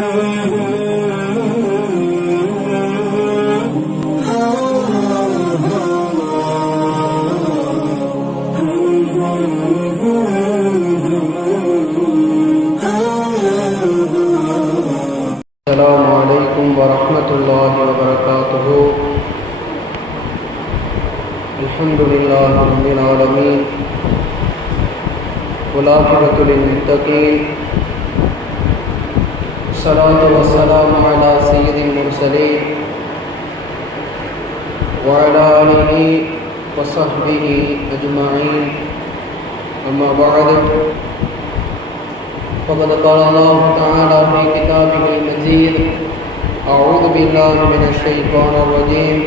السلام عليكم ورحمة الله وبركاته. الحمد لله رب العالمين والعاقبة للمتقين. الصلاة والسلام على سيد المرسلين وعلى آله وصحبه أجمعين. أما بعد، فقد قال الله تعالى في كتابه المجيد: أعوذ بالله من الشيطان الرجيم،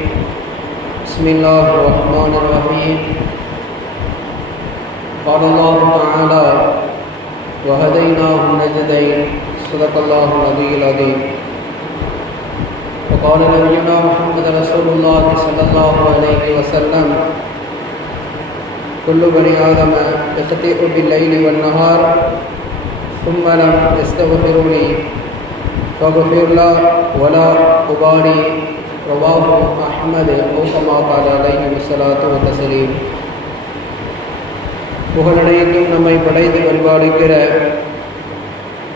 بسم الله الرحمن الرحيم. قال الله تعالى: وهديناه النجدين. صدق الله العلي العظيم. وقال نبينا محمد رسول الله صلى الله عليه وسلم: كل بني آدم يخطئ بالليل والنهار ثم لم يستغفروني فاغفر له ولا أبالي. رواه أحمد أو كما قال عليه الصلاة والتسليم. புகழனைத்தும் நம்மை படைத்து பரிபாலிக்கிற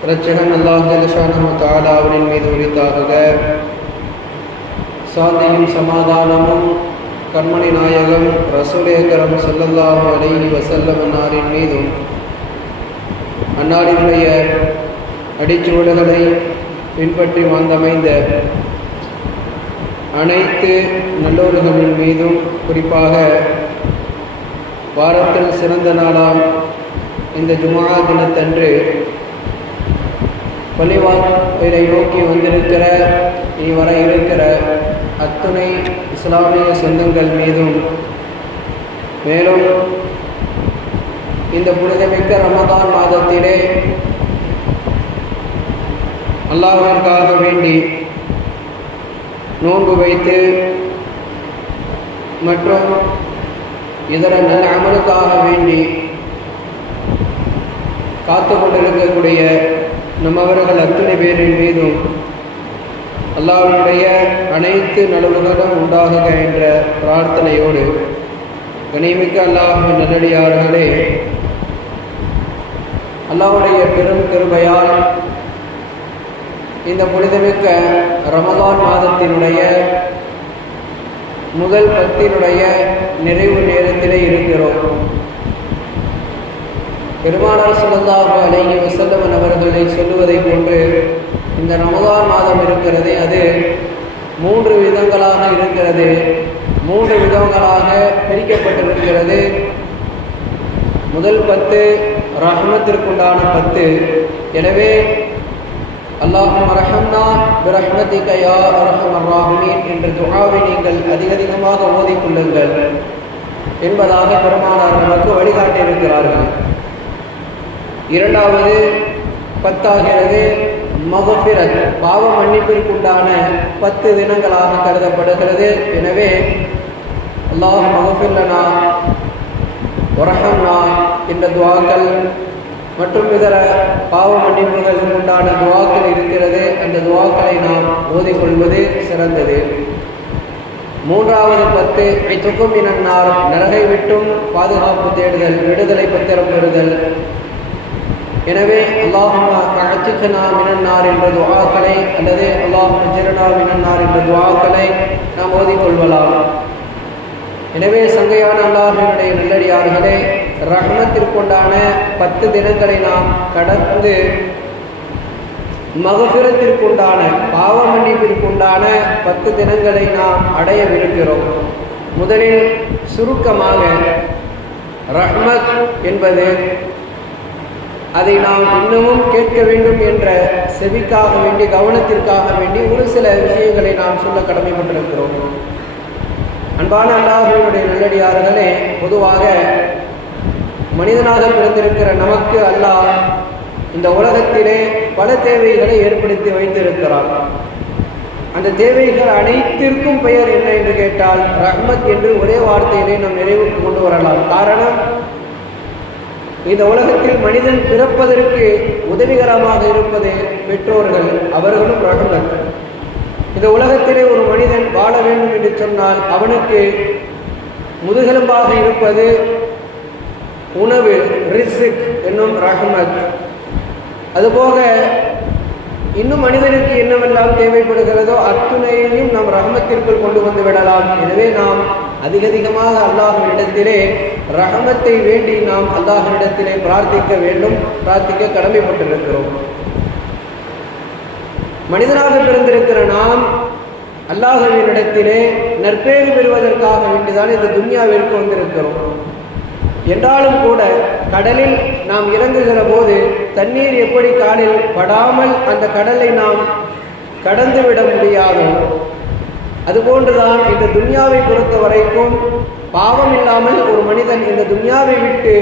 இரட்சகன் அல்லாஹ் ஜல்லஷானஹு தஆலா அவரின் மீது உரித்தாகுக. சாந்தியும் சமாதானமும் கண்மணி நாயகம் ரசூலே கரம் ஸல்லல்லாஹு அலைஹி வஸல்லம் அன்னாரின் மீதும் அன்னாரினுடைய அடிச்சுவடுகளை பின்பற்றி வாழ்ந்தமைந்த அனைத்து நல்லோர்களின் மீதும், குறிப்பாக வாரத்தில் சிறந்த நாளாம் இந்த ஜுமா தினத்தன்று பள்ளிவாசலை நோக்கி வந்திருக்கிற இனி வர இருக்கிற அத்துணை இஸ்லாமிய சொந்தங்கள் மீதும், மேலும் இந்த புனிதமிக்க ரமதான் மாதத்திலே அல்லாஹ்விற்காக வேண்டி நோன்பு வைத்து மற்றும் இதர நல்ல அமலுக்காக வேண்டி காத்து கொண்டிருக்கக்கூடிய நம்மவர்கள் அத்தனை பேரின் மீதும் அல்லாஹ்வுடைய அனைத்து நலவுகளும் உண்டாகுக என்ற பிரார்த்தனையோடு, கனிமிக்க அல்லாஹ்வின் நல்லடியார்களே, அல்லாஹ்வுடைய பெரும் கிருபையால் இந்த புனிதமிக்க ரமதான் மாதத்தினுடைய முதல் பத்தினுடைய நிறைவு நேரத்திலே இருக்கிறோம். பெருமானார் ஸல்லல்லாஹு அலைஹி வஸல்லம் அவர்களை சொல்லுவதை போன்று இந்த ரமதான் மாதம் இருக்கிறது, அது 3 விதங்களாக இருக்கிறது, 3 விதங்களாக பிரிக்கப்பட்டிருக்கிறது. முதல் 10 ரஹ்மத்திற்குண்டான 10. எனவே அல்லாஹும்ம ரஹம்னா பிரஹ்மதிக யா அர்ஹமர் ராஹிமீன் என்ற துஆவை நீங்கள் அதிகமாக ஓதிக்கொள்ளுங்கள் என்பதாக பெருமானார் நமக்கு வழிகாட்டி இருக்கிறார்கள். இரண்டாவது 10 மக்ஃபிரத், பாவ மன்னிப்பிற்குண்டான 10 தினங்களாக கருதப்படுகிறது. எனவே அல்லாஹும்ம மக்ஃபிர் லனா வரஹம்னா என்ற துஆக்கள் மற்றும் இதர பாவ மன்னிப்புகளுக்கு உண்டான துஆக்கள் இருக்கிறது. அந்த துஆக்களை நாம் ஓதிக்கொள்வது சிறந்தது. மூன்றாவது 10 ஐதுக்கும் மினன்னார், நரகை விட்டும் பாதுகாப்பு தேடுதல், விடுதலை பத்திரம் பெறுதல். எனவே அல்லாஹும்ம அஅ்திக்னா மினன்னார் என்ற துஆக்களை அல்லது அல்லாஹும்ம அஜ்ரினா மினன்னார் என்ற துஆக்களை நாம் ஓதிக்கொள்வலாம். எனவே சங்கையான அல்லாஹ்வினுடைய நல்லடியார்களே, ரஹ்மத்திற்குண்டான 10 தினங்களை நாம் கடந்து மக்ஃபிரத்திற்குண்டான பாவ மன்னிப்பிற்குண்டான 10 தினங்களை நாம் அடையவிருக்கிறோம். முதலில் சுருக்கமாக ரஹ்மத் என்பது அதை நாம் இன்னமும் கேட்க வேண்டும் என்ற செவிக்காக வேண்டி, கவனத்திற்காக வேண்டி ஒரு சில விஷயங்களை நாம் சொல்ல கடமைப்பட்டிருக்கிறோம். அன்பான அல்லாஹ்வினுடைய நல்லடியார்களே, பொதுவாக மனிதனாக பிறந்திருக்கிற நமக்கு அல்லாஹ் இந்த உலகத்திலே பல தேவைகளை ஏற்படுத்தி வைத்திருக்கிறார். அந்த தேவைகள் அனைத்திற்கும் பெயர் என்ன என்று கேட்டால் ரஹ்மத் என்று ஒரே வார்த்தையிலே நாம் நிறைவுக்கு கொண்டு வரலாம். காரணம், இந்த உலகத்தில் மனிதன் பிறப்பதற்கு உதவிகரமாக இருப்பது பெற்றோர்கள், அவர்களும் ரஹ்மத். இந்த உலகத்திலே ஒரு மனிதன் வாழ வேண்டும் என்று சொன்னால் அவனுக்கு முதுகெலும்பாக இருப்பது உணவு, ரிஸ்க் என்னும் ரஹ்மத். அதுபோக இன்னும் மனிதனுக்கு என்னவெல்லாம் தேவைப்படுகிறதோ அத்துணையையும் நாம் ரஹ்மத்திற்குள் கொண்டு வந்து விடலாம். எனவே நாம் அதிகமாக அல்லாஹ்விடத்திலே ரஹ்மத்தை வேண்டி நாம் அல்லாஹ்விடத்திலே பிரார்த்திக்க வேண்டும், பிரார்த்திக்க கடமைப்பட்டிருக்கிறோம். மனிதனாக பிறந்திருக்கிற நாம் அல்லாஹ்வினிடத்திலே நற்பேறு பெறுவதற்காக வேண்டிதான் இந்த துன்யாவிற்கு வந்திருக்கிறோம். என்றாலும் கூட கடலில் நாம் இறங்குகிற போது தண்ணீர் எப்படி காலில் படாமல் அந்த கடலை நாம் கடந்துவிட முடியாதோ அதுபோன்றுதான் இந்த துன்யாவை பொறுத்த வரைக்கும் பாவம் இல்லாமல் ஒரு மனிதன் இந்த துன்யாவை விட்டு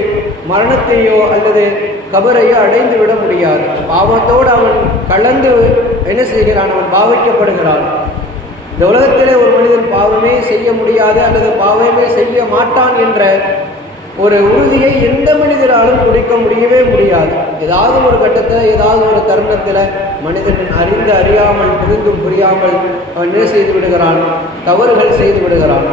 மரணத்தையோ அல்லது கபரையோ அடைந்து விட முடியாது. பாவத்தோடு அவன் கலந்து என்ன செய்கிறான்? அவன் பாவிக்கப்படுகிறான். இந்த உலகத்திலே ஒரு மனிதன் பாவமே செய்ய முடியாது அல்லது பாவமே செய்ய மாட்டான் என்ற ஒரு உறுதியை எந்த மனிதராலும் குடிக்க முடியவே முடியாது. ஏதாவது ஒரு கட்டத்தில், ஏதாவது ஒரு தருணத்தில் மனிதன் அறிந்து அறியாமல், புரிந்தும் புரியாமல் அவன் என்ன செய்து விடுகிறான்? தவறுகள் செய்து விடுகிறான்.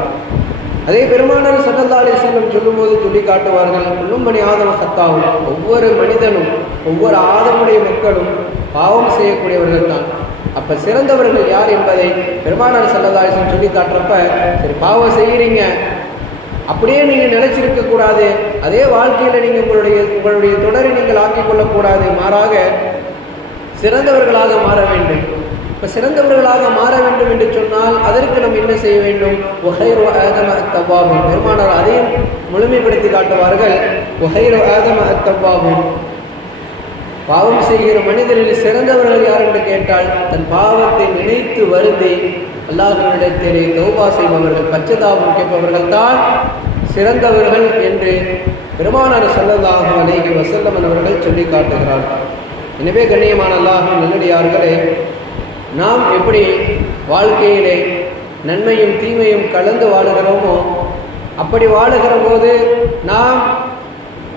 அதே பெருமானார் ஸல்லல்லாஹு அலைஹி வஸல்லம் சொல்லும்போது சொல்லி காட்டுவார்கள், குல்லும் பனி ஆதம ഖത്താஊன். ஒவ்வொரு மனிதனும், ஒவ்வொரு ஆதமுடைய மக்களும் பாவம் செய்யக்கூடியவர்கள் தான். அப்போ சிறந்தவர்கள் யார் என்பதை பெருமானார் ஸல்லல்லாஹு அலைஹி வஸல்லம் சொல்லி காட்டுறப்ப, சரி பாவம் செய்கிறீங்க, அப்படியே நீங்கள் நினைச்சிருக்கக்கூடாது, அதே வாழ்க்கையில் நீங்கள் உங்களுடைய தொடரை நீங்கள் ஆக்கிக் கொள்ளக்கூடாது, மாறாக சிறந்தவர்களாக மாற வேண்டும். இப்போ சிறந்தவர்களாக மாற வேண்டும் என்று சொன்னால் அதற்கு நாம் என்ன செய்ய வேண்டும்? வஹைரு ஆதம அத்தவ்வாபூன். பெருமானார் அதையும் முழுமைப்படுத்தி காட்டுவார்கள். வஹைரு ஆதம அத்தவ்வாபூன். பாவம் செய்கிற மனிதரில் சிறந்தவர்கள் யார் என்று கேட்டால் தன் பாவத்தை நினைத்து வருந்தி அல்லாஹ்விடத்திலே தௌபா செய்பவர்கள், பச்சதாபம் கேட்பவர்கள் தான் சிறந்தவர்கள் என்று பெருமானார் ஸல்லல்லாஹு அலைஹி வஸல்லம் அவர்கள் சொல்லி காட்டுகிறார்கள். எனவே கண்ணியமான அல்லாஹ்வின் நல்லடியார்களே, நாம் எப்படி வாழ்க்கையிலே நன்மையும் தீமையும் கலந்து வாழுகிறோமோ அப்படி வாழுகிற போது நாம்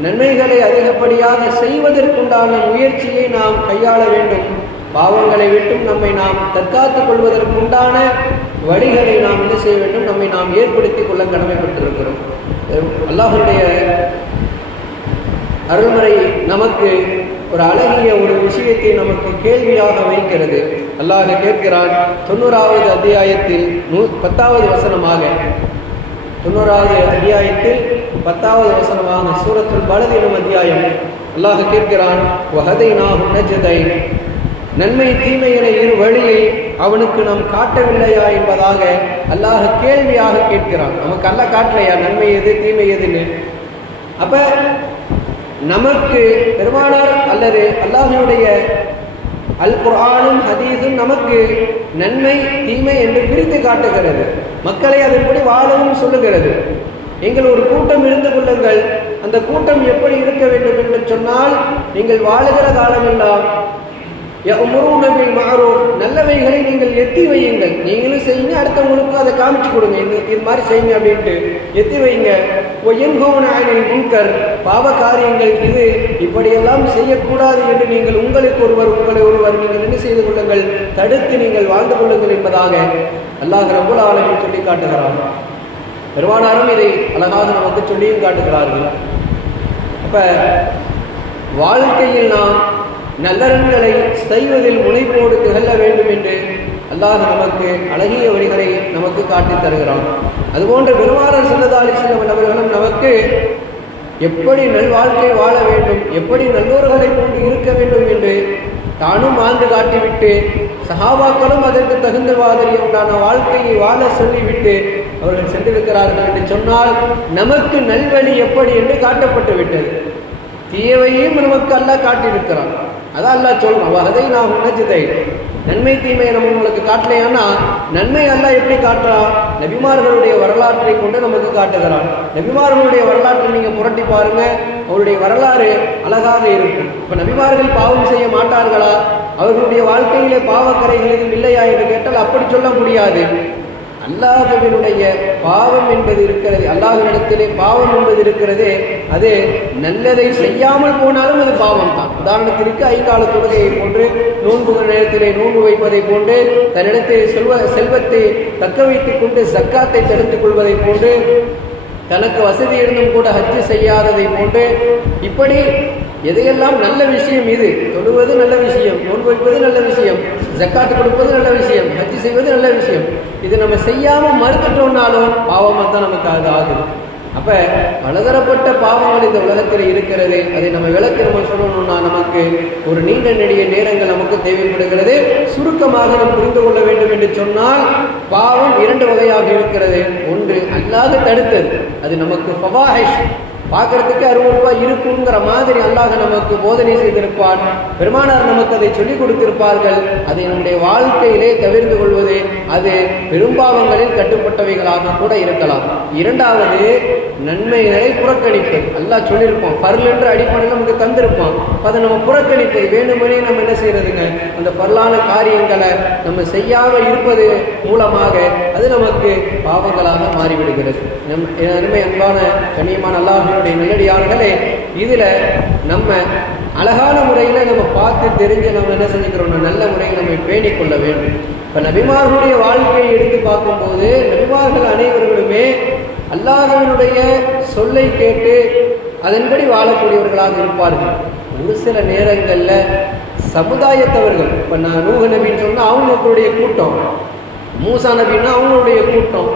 நன்மைகளை அதிகப்படியாக செய்வதற்குண்டான முயற்சியை நாம் கையாள வேண்டும். பாவங்களை விட்டும் நம்மை நாம் தற்காத்துக் கொள்வதற்குண்டான வழிகளை நாம் என்ன செய்ய வேண்டும்? நம்மை நாம் ஏற்படுத்தி கொள்ள கடமைப்பட்டிருக்கிறோம். அல்லாஹ்வுடைய அருள்முறை நமக்கு ஒரு அழகிய ஒரு விஷயத்தை நமக்கு கேள்வியாக வைக்கிறது. அல்லாஹ் கேட்கிறான் 90வது அத்தியாயத்தில் 10வது வசனமாக, 90வது அத்தியாயத்தில் 10வது வசனமாக சூரத்துல் பலத் எனும் அத்தியாயம். அல்லாஹ் கேட்கிறான், வஹதைனாஹு நஜ்தைன். நன்மை தீமை என இரு வழியை அவனுக்கு நாம் காட்டவில்லையா என்பதாக அல்லாஹ் கேள்வியாக கேட்கிறான். நமக்கு அல்லாஹ் காட்டலையா நன்மை எது தீமை எதுன்னு? அப்ப நமக்கு பெருமானார் அல்லது அல்லாஹ்வுடைய அல் குர்ஆனும் ஹதீஸும் நமக்கு நன்மை தீமை என்று பிரித்து காட்டுகிறது. மக்களை அதன்படி வாழவும் சொல்லுகிறது. நீங்கள் ஒரு கூட்டம் இருந்து கொள்ளுங்கள், அந்த கூட்டம் எப்படி இருக்க வேண்டும் என்று சொன்னால், நீங்கள் வாழுகிற காலமெல்லாம் யஅமுரூன பில் மஅரூஃப், நல்லவைகளை நீங்கள் எத்தி வையுங்கள். நீங்களும் செய்யுங்க, அடுத்தவங்களுக்கும் அதை காமிச்சு கொடுங்க, இது மாதிரி செய்யுங்க அப்படின்ட்டு எத்தி வைங்க. வயன்ஹௌன அனில் முன்கர், பாவ காரியங்கள் இது இப்படியெல்லாம் செய்யக்கூடாது என்று நீங்கள் உங்களை ஒருவர் நீங்கள் என்ன செய்து கொள்ளுங்கள்? தடுத்து நீங்கள் வாழ்ந்து கொள்ளுங்கள் என்பதாக அல்லாஹ் ரப்பல் ஆலமீன் சொல்லி காட்டுகிறார். பெருமானாரும் இதை அழகாக நமக்கு சொல்லியும் காட்டுகிறார்கள். அப்ப வாழ்க்கையில் நாம் நல்லறங்களை செய்வதில் முனைப்போடு திகழ வேண்டும் என்று அல்லாஹ் நமக்கு அழகிய வழிகளை நமக்கு காட்டித் தருகிறான். அதுபோன்று பெருமானார் ஸல்லல்லாஹு அலைஹி வஸல்லம் அவர்களும் நமக்கு எப்படி நல்வாழ்க்கை வாழ வேண்டும், எப்படி நல்லோர்களை கொண்டு இருக்க வேண்டும் என்று தானும் வாழ்ந்து காட்டிவிட்டு சஹாபாக்களும் அதற்கு தகுந்த மாதிரி உண்டான வாழ்க்கையை வாழ சொல்லிவிட்டு அவர்கள் சென்றிருக்கிறார்கள் என்று சொன்னால், நமக்கு நல்வழி எப்படி என்று காட்டப்பட்டு விட்டது. தீயவையும் நமக்கு அல்லாஹ் காட்டியிருக்கிறான். அதான் அல்லாஹ் சொல்றான், அதை நான் உணர்ச்சிதை நன்மை தீமையை நம்ம உங்களுக்கு காட்டலையானா நன்மை அல்லாஹ் எப்படி காட்டுறான்? நபிமார்களுடைய வரலாற்றை கொண்டு நமக்கு காட்டுகிறான். நபிமார்களுடைய வரலாற்றை நீங்க புரட்டி பாருங்க, அவருடைய வரலாறு அழகாக இருக்கும். இப்ப நபிமார்கள் பாவம் செய்ய மாட்டார்களா? அவர்களுடைய வாழ்க்கையிலே பாவக்கரைகள் எதுவும் இல்லையா என்று கேட்டால் அப்படி சொல்ல முடியாது. அல்லாஹ்வினுடைய பாவம் என்பது இருக்கிறது, அல்லாஹ்வினிடத்திலே பாவம் என்பது இருக்கிறது, அது நல்லதை செய்யாமல் போனாலும் அது பாவம் தான். உதாரணத்திற்கு 5 கால தொழுகையை போன்று, நோன்புகள் நேரத்திலே நோன்பு வைப்பதை போன்று, தன்னிடத்தில் செல்வத்தை தக்க வைத்துக் கொண்டு ஜக்காத்தை தடுத்துக் கொள்வதை போன்று, தனக்கு வசதி இருந்தும் கூட ஹஜ்ஜு செய்யாததை போன்று, இப்படி எதையெல்லாம் நல்ல விஷயம், இது தொழுவது நல்ல விஷயம், நோன்பு வைப்பது நல்ல விஷயம், ஜக்காத்து கொடுப்பது நல்ல விஷயம், ஹஜ்ஜு செய்வது நல்ல விஷயம், இது நம்ம செய்யாமல் மறுத்துட்டோம்னாலும் பாவமாக தான் நமக்கு அது ஆகுது. அப்போ பலதரப்பட்ட பாவங்கள் இந்த உலகத்தில் இருக்கிறது. அதை நம்ம விளக்கி நம்ம சொல்லணும்னா நமக்கு ஒரு நீண்ட நெடிய நேரங்கள் நமக்கு தேவைப்படுகிறது. சுருக்கமாக நாம் புரிந்து கொள்ள வேண்டும் என்று சொன்னால், பாவம் 2 வகையாக இருக்கிறது. ஒன்று அல்லாஹ் தடுத்தது, அது நமக்கு ஃபவாஹிஷ், பார்க்கறதுக்கு 60 ரூபாய் இருக்குங்கிற மாதிரி அல்லாஹ் நமக்கு போதனை செய்திருப்பான், பெருமானார் நமக்கு அதை சொல்லிக் கொடுத்திருப்பார்கள். அதை நம்முடைய வாழ்க்கையிலே தவிர்த்து கொள்வது அது பெரும்பாவங்களில் கட்டுப்பட்டவைகளாக கூட இருக்கலாம். 2வது நன்மைகளை புறக்கணிப்பது. அல்லாஹ் சொல்லியிருப்போம், ஃபர்ல் என்ற அடிப்படையில் நமக்கு தந்திருப்பான், அதை நம்ம புறக்கணிப்பது. வேணுமனே நம்ம என்ன செய்யறதுங்க, அந்த ஃபர்லான காரியங்களை நம்ம செய்யாமல் இருப்பது மூலமாக அது நமக்கு பாவங்களாக மாறிவிடுகிறது. அருமை அன்பான கண்ணியமான அல்லாஹ் நல்லடியார்களே, இதுல நம்ம அழகான முறையில நம்ம பார்த்து தெரிஞ்சு நம்ம என்ன செஞ்சுக்கிறோம், நல்ல முறையில் நம்ம பேணிக் கொள்ள வேண்டும். இப்ப நபிமார்களுடைய வாழ்க்கையை எடுத்து பார்க்கும்போது, நபிமார்கள் அனைவர்களுமே அல்லாஹ்வினுடைய சொல்லை கேட்டு அதன்படி வாழக்கூடியவர்களாக இருப்பார்கள். ஒரு சில நேரங்கள்ல சமுதாயத்தவர்கள், இப்ப நான் நூஹ் நபின்னு சொன்னா அவங்களுடைய கூட்டம், மூசா நபின்னா அவங்களுடைய கூட்டம்,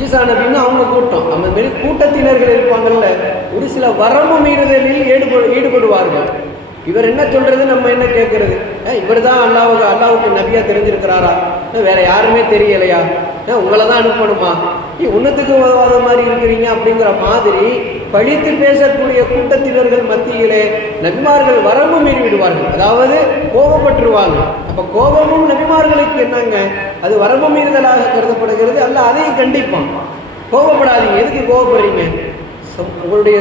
ஈசா நபின்னா அவங்க கூட்டம், அந்த மாரி கூட்டத்தினர்கள் இருப்பாங்கல்ல, ஒரு சில வரம்பு மீறுதலில் ஈடுபடுவார்கள். இவர் என்ன சொல்றது, நம்ம என்ன கேட்கறது, இவர் தான் அல்லாவுக்கு நபியா தெரிஞ்சிருக்கிறாரா, வேற யாருமே தெரியலையா, உங்களை தான் அனுப்பணுமா, உன்னத்துக்கு உதவாத மாதிரி இருக்கிறீங்க அப்படிங்கிற மாதிரி பழித்து பேசக்கூடிய கூட்டத்தினர்கள் மத்தியிலே நபிமார்கள் வரம்பு மீறி விடுவார்கள், அதாவது கோபப்பட்டுருவாங்க. அப்ப கோபமும் நபிமார்களுக்கு என்னங்க, அது வரம்பு மீறுதலாக கருதப்படுகிறது. அல்ல அதையும் கண்டிப்பான், கோபப்படாதீங்க, எதுக்கு கோபப்படுறீங்க, உங்களுடைய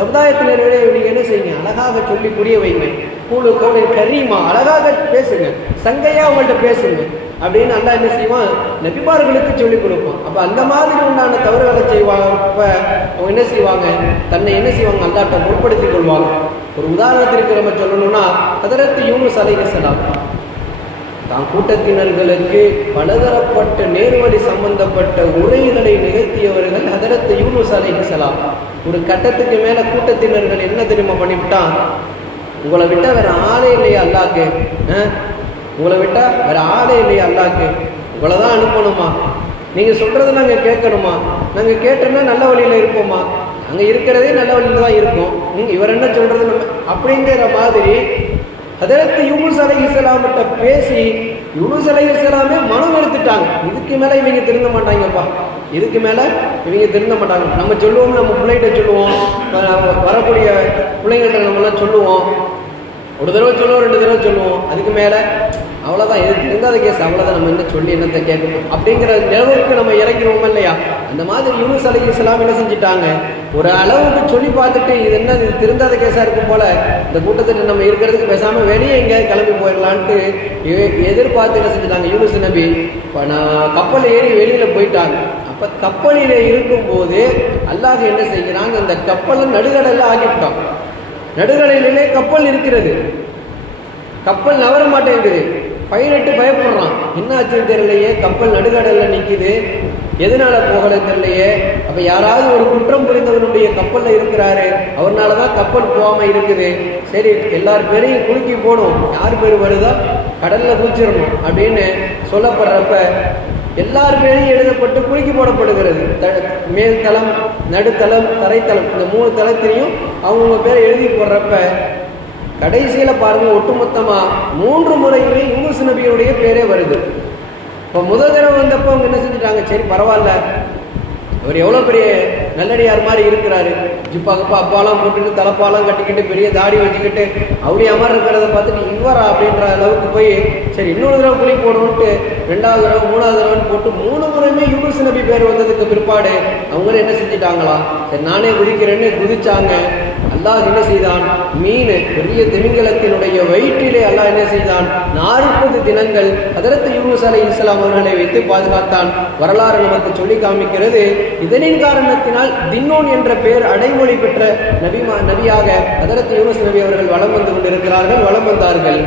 சமுதாயத்தினர்களே நீங்க என்ன செய்யுங்க, அழகாக சொல்லி புரிய வைங்க, கூழு கோடை கரீமா அழகாக பேசுங்க, சங்கையா அவங்கள்ட்ட பேசுங்க அப்படின்னு அல்லாஹ் என்ன செய்வான், நபிமார்களுக்கு சொல்லிக் கொடுப்பான். அப்ப அந்த மாதிரி உண்டான தவறுகளை செய்வாங்க. அப்ப அவங்க என்ன செய்வாங்க, தன்னை என்ன செய்வாங்க, அல்லாஹ்ட்ட முற்படுத்திக் கொள்வாங்க. ஒரு உதாரணத்திற்கு நம்ம சொல்லணும்னா, ஹதரத் யூனுஸ் அலைஹிஸ்ஸலாம் தான் கூட்டத்தினர்களுக்கு பலதரப்பட்ட நேர்வழி சம்பந்தப்பட்ட உரைகளை நிகழ்த்தியவர்கள் ஹதரத் யூனுஸ் அலைஹிஸ்ஸலாம். ஒரு கட்டத்துக்கு மேல கூட்டத்தினர்கள் என்ன தெரியுமா பண்ணிவிட்டான், உங்களை விட்டா வேற ஆளே இல்லையா அல்லாஹ்க்கு, உங்களை விட்டா வேற ஆளே இல்லையா அல்லாஹ்க்கு, உங்களை தான் அனுப்பணுமா, நீங்க சொல்றது நாங்க கேட்கணுமா, நாங்க கேட்டோம்னா நல்ல வழியில இருப்போமா, அங்க இருக்கிறதே நல்ல வழியில தான் இருக்கும், இவர் என்ன சொல்றது நம்ம அப்படிங்கிற மாதிரி ஹதரத் யூனுஸ் அலைஹிஸ்ஸலாம்கிட்ட பேசி யூனுஸ் அலைஹிஸ்ஸலாமே மனம் எடுத்துட்டாங்க. இதுக்கு மேல இவங்க திருந்த மாட்டாங்கப்பா, இதுக்கு மேல இவங்க திருந்த மாட்டாங்க. நம்ம சொல்லுவோம், நம்ம பிள்ளைகிட்ட சொல்லுவோம், வரக்கூடிய பிள்ளைங்கள்ட்ட நம்மளாம் சொல்லுவோம், ஒரு தடவை சொல்லுவோம், 2 தடவை சொல்லுவோம், அதுக்கு மேல அவ்வளோதான், எது திருந்தாத கேஸ் அவ்வளோதான், நம்ம என்ன சொல்லி என்னத்தை கேட்கணும் அப்படிங்கிற நிலவுக்கு நம்ம இறங்கிடுவோம் இல்லையா. அந்த மாதிரி யூனுஸ் அலைஹிஸ்ஸலாம் என்ன செஞ்சுட்டாங்க, ஒரு அளவுக்கு சொல்லி பார்த்துட்டு இது என்ன இது திருந்தாத கேஸாக இருக்கும் போல, இந்த கூட்டத்தில் நம்ம இருக்கிறதுக்கு பேசாமல் வெளியே எங்கேயாவது கிளம்பி போயிடலான்ட்டு எதிர்பார்த்து என்ன செஞ்சுட்டாங்க, யூனுஸ் நபி நான் கப்பல் ஏறி வெளியில் போயிட்டாங்க. அப்போ கப்பலில் இருக்கும்போது அல்லாஹ் என்ன செய்கிறாங்க, அந்த கப்பலை நடுகடலில் ஆக்கிவிட்டான். நடுகடலிலே கப்பல் இருக்கிறது, கப்பல் நவர மாட்டேங்குது. பைலட்டு பயப்படுறான், என்ன ஆச்சுன்னு தெரியலையே, கப்பல் நடுக்கடலில் நிற்கிது, எதனால போகலை தெரியலையே, அப்போ யாராவது ஒரு குற்றம் புரிந்தவனுடைய கப்பலில் இருக்கிறாரு, அவர்னால தான் கப்பல் போகாமல் இருக்குது. சரி, எல்லார் பேரையும் குலுக்கி போடும், யார் பேர் வருதோ கடலில் குளிச்சிடணும் அப்படின்னு சொல்லப்படுறப்ப எல்லார் பேரையும் எழுதப்பட்டு குலுக்கி போடப்படுகிறது. மேல் தளம், நடுத்தளம், தரைத்தளம், இந்த 3 தளத்திலையும் அவங்கவுங்க பேரை எழுதி போடுறப்ப கடைசியில் பாருங்க, ஒட்டுமொத்தமா 3 முறையுமே யூனுஸ் நபியுடைய பேரே வருது. இப்போ முதல் தடவை வந்தப்போ அவங்க என்ன செஞ்சுட்டாங்க, சரி பரவாயில்ல, அவர் எவ்வளோ பெரிய நல்லடியார் மாதிரி இருக்கிறாரு, ஜிப்பாக்கப்பா அப்பாலாம் போட்டுட்டு தலைப்பாலாம் கட்டிக்கிட்டு பெரிய தாடி வச்சுக்கிட்டு அப்படியே அமர் இருக்கிறத பார்த்துட்டு இவரா அப்படின்ற அளவுக்கு போய் சரி இன்னொரு தடவை குழி போடணுன்ட்டு 2வது தடவை 3வது தடவைன்னு போட்டு 3 முறையுமே யூனுஸ் நபி பேர் வந்ததுக்கு பிற்பாடு அவங்களும் என்ன செஞ்சுட்டாங்களா, சரி நானே குதிக்கிறேன்னு குதிச்சாங்க. அல்லாஹ் என்ன செய்தான், மீன் பெரிய திமிங்கலத்தினுடைய வயிற்றிலே அல்லாஹ் என்ன செய்தான், 40 தினங்கள் ஹதரத் யூனுஸ் அலைஹிஸ்ஸலாம் அவர்களை வைத்து பாதுகாத்தான். வரலாறு நமக்கு சொல்லி காமிக்கிறது. இதனின் காரணத்தினால் தின்னோன் என்ற பெயர் அடைமொழி பெற்ற நபியாக ஹதரத் யூனுஸ் நபி அவர்கள் வலம் வந்து கொண்டிருக்கிறார்கள், வலம் வந்தார்கள்.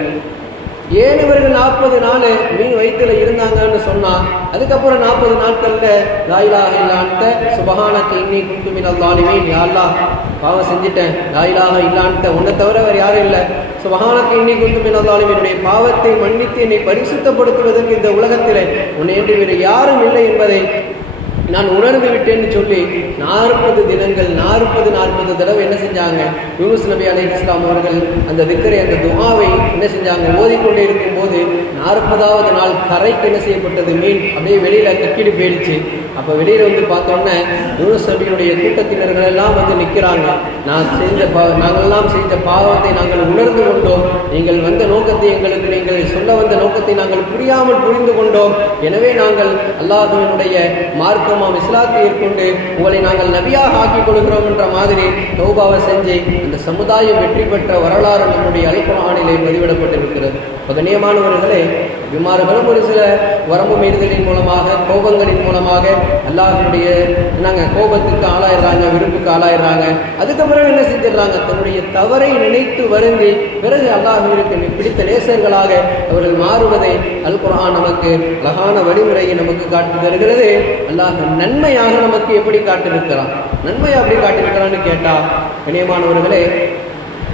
ஏன் இவர்கள் 40 நாள் மீன் வயிற்றுல இருந்தாங்கன்னு சொன்னா, அதுக்கப்புறம் 40 நாட்கள்ல லா இலாஹ இல்லா அன்த சுப்ஹானக இன்னி குன்து மினல் ஸாலிமீன், யா அல்லாஹ் பாவம் செஞ்சிட்டேன், லா இலாஹ இல்லா அன்த உன்னை தவிர வேறு யாரும் இல்லை, சுப்ஹானக இன்னி குன்து மினல் ஸாலிமீன் என்னுடைய பாவத்தை மன்னித்து என்னை பரிசுத்தப்படுத்துவதற்கு இந்த உலகத்தில் உன்னை என்று வேறு யாரும் இல்லை என்பதை நான் உணர்ந்து விட்டேன்னு சொல்லி 40 தினங்கள் 40 தடவை என்ன செஞ்சாங்க, யூனுஸ் நபி அலைஹிஸ்ஸலாம் அவர்கள் அந்த திக்ரை அந்த துஆவை என்ன செஞ்சாங்க, ஓதிக்கொண்டே இருக்கும்போது 40வது நாள் கரைக்கு என்ன செய்யப்பட்டது, மீன் அப்படியே வெளியில கக்கிட்டு போயிடுச்சு. அப்போ வெளியில வந்து பார்த்தோன்னே யூனுஸ் நபியுடைய கூட்டத்தினர்கள் எல்லாம் வந்து நிற்கிறாங்க. நாங்கள்லாம் செஞ்ச பாவத்தை நாங்கள் உணர்ந்து கொண்டோம், நீங்கள் வந்த நோக்கத்தை எங்களுக்கு நீங்கள் சொல்ல வந்த நோக்கத்தை நாங்கள் புரிந்து கொண்டோம். எனவே நாங்கள் அல்லாஹ்வினுடைய மார்க்கமாம் இஸ்லாத்தை ஏற்கொண்டு உங்களை நாங்கள் நபியாக ஆக்கிக் கொள்கிறோம் என்ற மாதிரி தௌபாவை செஞ்சு அந்த சமுதாயம் வெற்றி பெற்ற வரலாறு நம்முடைய அல் குர்ஆனிலே பதிவிடப்பட்டிருக்கிறது. கண்ணியமானவர்களே, விமாறுகளும் ஒரு சில வரம்பு மீறுதலின் மூலமாக கோபங்களின் மூலமாக அல்லாஹ்வுடைய கோபத்துக்கு ஆளாயிடுறாங்க, விருப்புக்கு ஆளாயிடுறாங்க. அதுக்கப்புறம் என்ன செஞ்சிடறாங்க, தன்னுடைய தவறை நினைத்து வருந்தி பிறகு அல்லாஹ்விற்கு பிடித்த நேசர்களாக அவர்கள் மாறுவதை அல் குர்ஆன் நமக்கு அழகான வழிமுறையை நமக்கு காட்டி தருகிறது. அல்லாஹ் நன்மையாக நமக்கு எப்படி காட்டிருக்கிறான், நன்மையாக எப்படி காட்டியிருக்கிறான்னு கேட்டா, கண்ணியமானவர்களே,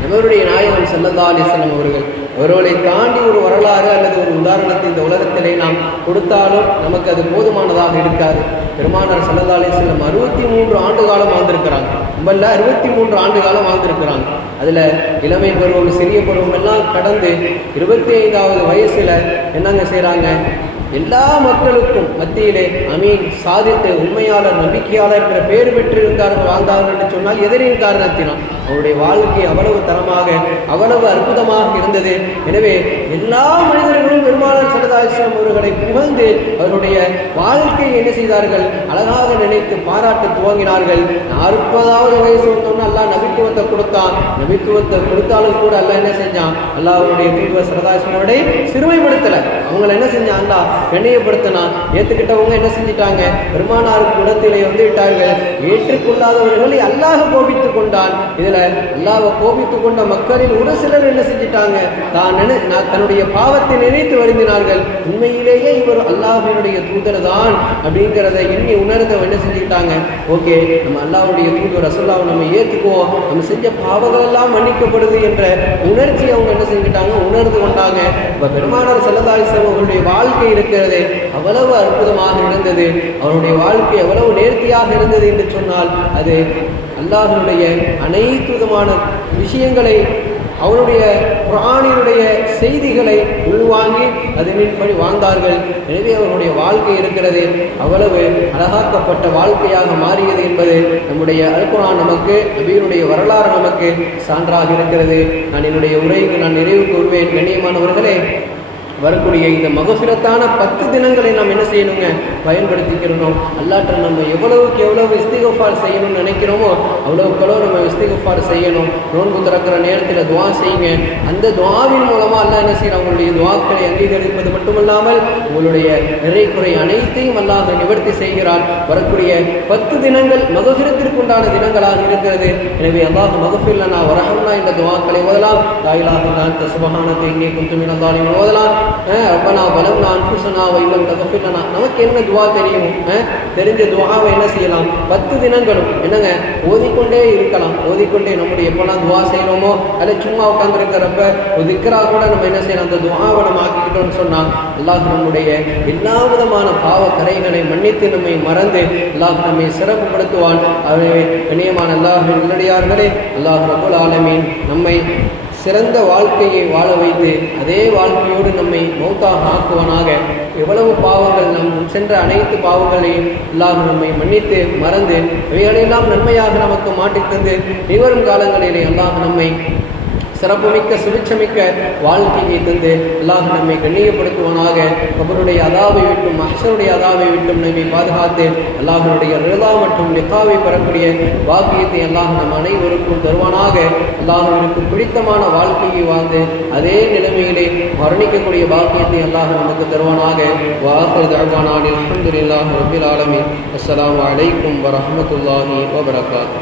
நம்மளுடைய நாயகம் ஸல்லல்லாஹு அலைஹி வஸல்லம் அவர்களை தாண்டி ஒரு வரலாறு அல்லது ஒரு உதாரணத்தை இந்த உலகத்திலே நாம் கொடுத்தாலும் நமக்கு அது போதுமானதாக இருக்காது. பெருமானார் ஸல்லல்லாஹு அலைஹி வஸல்லம் 63 ஆண்டு காலம் வாழ்ந்திருக்கிறாங்க. நம்மள 63 ஆண்டு காலம் வாழ்ந்திருக்கிறாங்க. அதில் இளமை பருவம், சிறிய பருவம் எல்லாம் கடந்து 25வது வயசுல என்னங்க செய்கிறாங்க, எல்லா மக்களுக்கும் மத்தியிலே அமீன், சாதித்து, உண்மையாளர், நம்பிக்கையாளர் என்ற பெயர் பெற்றிருந்தார்கள், வாழ்ந்தார்கள் என்று சொன்னால் எதனின் காரணத்தினால் அவருடைய வாழ்க்கை அவ்வளவு தரமாக அவ்வளவு அற்புதமாக இருந்தது. எனவே எல்லா மனிதர்களும் பெருமானார் ஸல்லல்லாஹு அலைஹி வஸல்லம் அவர்களை புகழ்ந்து அவருடைய வாழ்க்கையை என்ன செய்தார்கள், அழகாக நினைத்து பாராட்ட துவங்கினார்கள். 40வது வயசு வந்தோம்னா அல்லாஹ் நபித்துவத்தை கொடுத்தான். நபித்துவத்தை கொடுத்தாலும் கூட அல்லாஹ் என்ன செஞ்சான், அல்லாஹ் அவருடைய தூதுவர் ஸல்லல்லாஹு அலைஹி வஸல்லம் அவரை சிறுமைப்படுத்தலை. அவங்களை என்ன செஞ்சான், அல்லாஹ் கண்ணியப்படுத்தினான். ஏற்றுக்கிட்டவங்க என்ன செஞ்சிட்டாங்க, பெருமானாருக்கு இடத்திலே வந்து விட்டார்கள். ஏற்றுக்கொள்ளாதவர்களை அல்லாஹ் கோபித்துக் கொண்டான். இதுல அல்லாஹ் கோபித்துக் கொண்ட மக்களில் ஒரு சிலர் என்ன செஞ்சிட்டாங்க, தன்னுடைய பாவத்தை நினைத்து வருந்தினார்கள். உண்மையிலேயே இவர் அல்லாஹ்வினுடைய தூதர் தான் அப்படிங்கிறத எண்ணி உணர்ந்து என்ன செஞ்சுக்கிட்டாங்க, ஓகே நம்ம அல்லாஹ்வுடைய தூதர் ரசூலுல்லாஹ் நம்ம ஏற்றுக்குவோம், நம்ம செஞ்ச பாவங்கள் எல்லாம் மன்னிக்கப்படுது என்ற உணர்ச்சி அவங்க என்ன செஞ்சுக்கிட்டாங்க, உணர்ந்து கொண்டாங்க. இப்ப பெருமானார் ஸல்லல்லாஹு அலைஹி வஸல்லம் அவர்களுடைய வாழ்க்கை இருக்கிறது அவ்வளவு அற்புதமாக இருந்தது. அவருடைய வாழ்க்கை எவ்வளவு நேர்த்தியாக இருந்தது என்று சொன்னால் அது அல்லாஹ்வுடைய அனைத்து விதமான விஷயங்களை, அவருடைய குர்ஆனினுடைய செய்திகளை உள்வாங்கி அதனின்படி வாழ்ந்தார்கள். எனவே அவருடைய வாழ்க்கை இருக்கிறது அவ்வளவு அழகாக்கப்பட்ட வாழ்க்கையாக மாறியது என்பது நம்முடைய அல் குர்ஆன் நமக்கு, நபியினுடைய வரலாறு நமக்கு சான்றாக இருக்கிறது. நான் என்னுடைய உரைக்கு நான் நிறைவு கூறுவேன். கண்ணியமானவர்களே, வரக்கூடிய இந்த மகஃபிரத்தான 10 தினங்களை நாம் என்ன செய்யணுங்க, பயன்படுத்திக்கிறோம். அல்லாஹ்ட்ட நம்ம எவ்வளவுக்கு எவ்வளவு இஸ்திக்ஃபார் செய்யணும்னு நினைக்கிறோமோ அவ்வளவுக்களோ நம்ம இஸ்திக்ஃபார் செய்யணும். நோன்பு திறக்கிற நேரத்தில் துஆ செய்யுங்க. அந்த துஆவின் மூலமாக அல்லாஹ் என்ன செய்யணும், உங்களுடைய துஆக்களை அங்கீகரிப்பது மட்டுமல்லாமல் உங்களுடைய நிறை குறை அனைத்தையும் அல்லாஹ் நிவர்த்தி செய்கிறான். வரக்கூடிய 10 தினங்கள் மகஃபிரத்திற்குண்டான தினங்களாக இருக்கிறது. எனவே அல்லாஹ் மகஃபிர் லனா வரஹம்னா இந்த துஆக்களை ஓதலாம். லா இலாஹ இல்லா அன்த சுப்ஹானக இன்னி குன்து மினல் ஸாலிமீன் ஓதலாம். ரப்பனா வலம்னா அன்ஃபுஸனா வ இல்லம் தக்ஃபிர் லனா, நமக்கு என்ன துஆ தெரியும், தெரிஞ்ச துஆவை என்ன செய்யலாம், 10 தினங்களும் என்னங்க ஓதிக்கொண்டே இருக்கலாம். ஓதிக்கொண்டே நம்முடைய எப்போலாம் துஆ செய்யணுமோ அல்ல சும்மா உட்காந்துருக்கிறப்ப ஒரு திக்ரா கூட நம்ம என்ன செய்யலாம், அந்த துஆவை நம்ம ஆக்கிக்கிட்டோம்னு சொன்னால் அல்லாஹ் நம்முடைய எல்லா விதமான பாவ கரைகளை மன்னித்து நம்மை மறந்து அல்லாஹ் நம்மை சிறப்புப்படுத்துவான். அவரே கண்ணியமான அல்லாஹ்வின் நல்லடியார்களே, அல்லாஹ் ரப்புல் ஆலமீன் நம்மை சிறந்த வாழ்க்கையை வாழ வைத்து அதே வாழ்க்கையோடு நம்மை மௌத்தாக ஆக்குவனாக. எவ்வளவு பாவங்கள் நம் சென்ற அனைத்து பாவங்களையும் அல்லாஹ் நம்மை மன்னித்து மறந்து இவைகளெல்லாம் நன்மையாக நமக்கு மாட்டித் தந்து நிவரும் காலங்களிலே அல்லாஹ் நம்மை சிறப்புமிக்க சுபிட்சமிக்க வாழ்க்கையை தந்து அல்லாஹ் நம்மை கண்ணியப்படுத்துவானாக. கபருடைய அதாவை விட்டும் மஹ்ஷருடைய அதாவை விட்டும் நம்மை பாதுகாத்து அல்லாஹனுடைய ரிதா மற்றும் லிகாவை பெறக்கூடிய பாக்கியத்தை அல்லாஹ் நம் அனைவருக்கும் தருவானாக. அல்லாஹ்விற்கு பிடித்தமான வாழ்க்கையை வாழ்ந்து அதே நிலைமையிலே மரணிக்கக்கூடிய பாக்கியத்தை அல்லாஹ் நமக்கு தருவானாக. வாஹிர் தஅவானா அல்ஹம்துலில்லாஹி ரப்பில் ஆலமீன். அஸ்ஸலாமு அலைக்கும் வரஹ்மத்துல்லாஹி வபரகாத்துஹு.